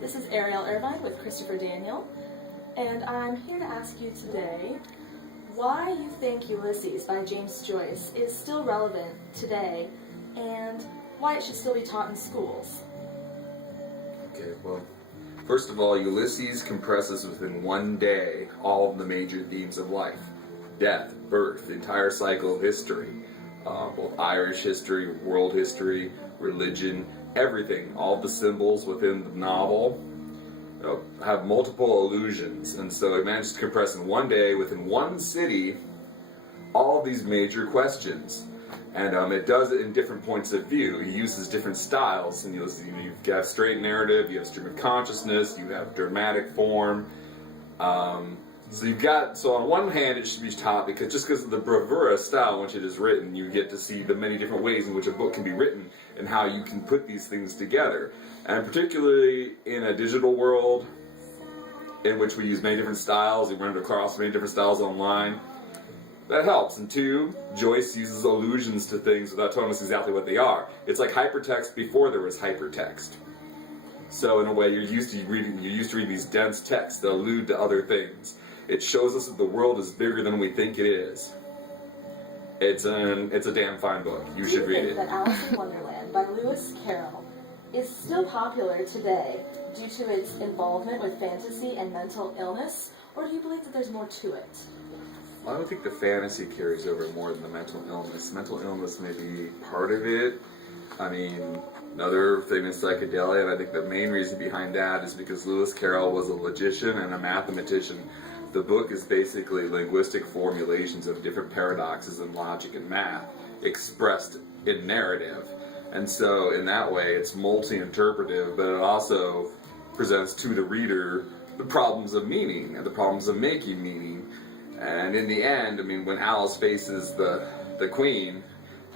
This is Arielle Irvine with Christopher Daniel, and I'm here to ask you today why you think Ulysses by James Joyce is still relevant today and why it should still be taught in schools. Okay, well, first of all, Ulysses compresses within one day all of the major themes of life. Death, birth, the entire cycle of history, both Irish history, world history, religion, everything, all the symbols within the novel have multiple allusions, and so it managed to compress in one day within one city all of these major questions. And it does it in different points of view. He uses different styles, and you've got straight narrative, you have stream of consciousness, you have dramatic form. So on one hand it should be taught because of the bravura style in which it is written, you get to see the many different ways in which a book can be written and how you can put these things together. And particularly in a digital world in which we use many different styles, we run across many different styles online, that helps. And two, Joyce uses allusions to things without telling us exactly what they are. It's like hypertext before there was hypertext. So in a way, you're used to reading these dense texts that allude to other things. It shows us that the world is bigger than we think it is. It's a damn fine book. You should read it. Do you think that Alice in Wonderland by Lewis Carroll is still popular today due to its involvement with fantasy and mental illness, or do you believe that there's more to it? I don't think the fantasy carries over more than the mental illness. Mental illness may be part of it. I mean, another thing is psychedelia, and I think the main reason behind that is because Lewis Carroll was a logician and a mathematician. The book is basically linguistic formulations of different paradoxes in logic and math expressed in narrative. And so in that way it's multi-interpretive, but it also presents to the reader the problems of meaning and the problems of making meaning. And in the end, I mean, when Alice faces the queen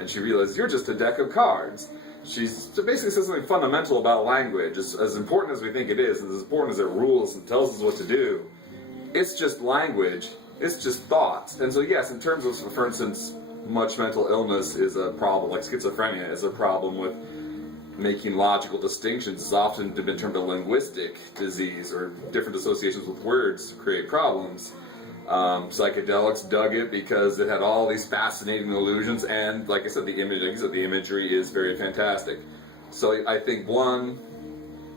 and she realizes you're just a deck of cards, she basically says something fundamental about language. As important as we think it is, and as important as it rules and tells us what to do, it's just language, it's just thoughts. And so yes, in terms of, for instance, much mental illness is a problem, like schizophrenia is a problem with making logical distinctions. It's often been termed a linguistic disease, or different associations with words create problems. Psychedelics dug it because it had all these fascinating illusions, and like I said, the imagery is very fantastic. So I think one,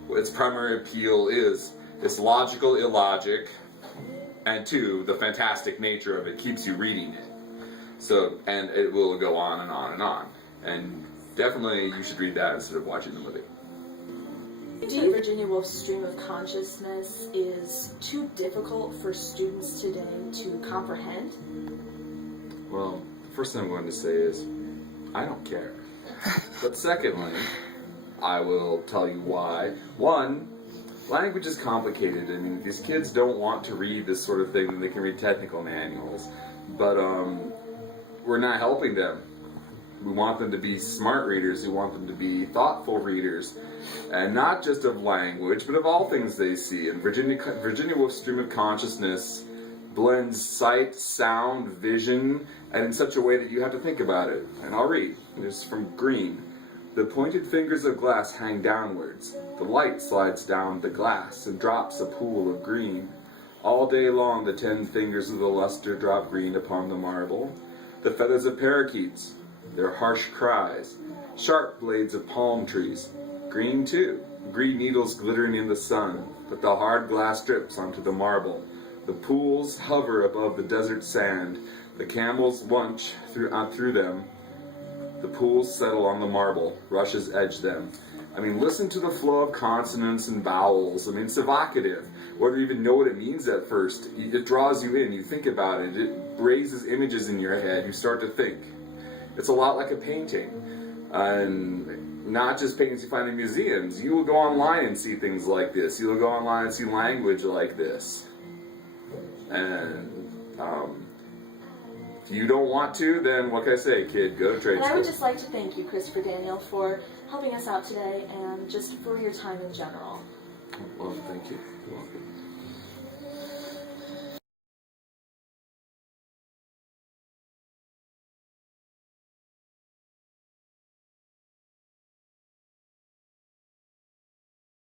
its primary appeal is its logical illogic, and two, the fantastic nature of it keeps you reading it. So, and it will go on and on and on. And definitely you should read that instead of watching the movie. Do you think Virginia Woolf's stream of consciousness is too difficult for students today to comprehend? Well, the first thing I'm going to say is, I don't care. But secondly, I will tell you why. One, language is complicated. I mean, these kids don't want to read this sort of thing when they can read technical manuals. But we're not helping them. We want them to be smart readers. We want them to be thoughtful readers. And not just of language, but of all things they see. And Virginia Woolf's stream of consciousness blends sight, sound, vision, and in such a way that you have to think about it. And I'll read. It's from Green. The pointed fingers of glass hang downwards. The light slides down the glass and drops a pool of green. All day long the 10 fingers of the luster drop green upon the marble. The feathers of parakeets, their harsh cries. Sharp blades of palm trees, green too. Green needles glittering in the sun, but the hard glass drips onto the marble. The pools hover above the desert sand. The camels lunch through them. The pools settle on the marble, rushes edge them. I mean, listen to the flow of consonants and vowels. I mean, it's evocative. Whether you even know what it means at first, it draws you in, you think about it, it raises images in your head, you start to think. It's a lot like a painting. And not just paintings you find in museums. You will go online and see things like this. You will go online and see language like this. And if you don't want to, then what can I say, kid? Go to trade school. And I would just like to thank you, Christopher Daniel, for helping us out today and just for your time in general. Well, thank you. You're welcome.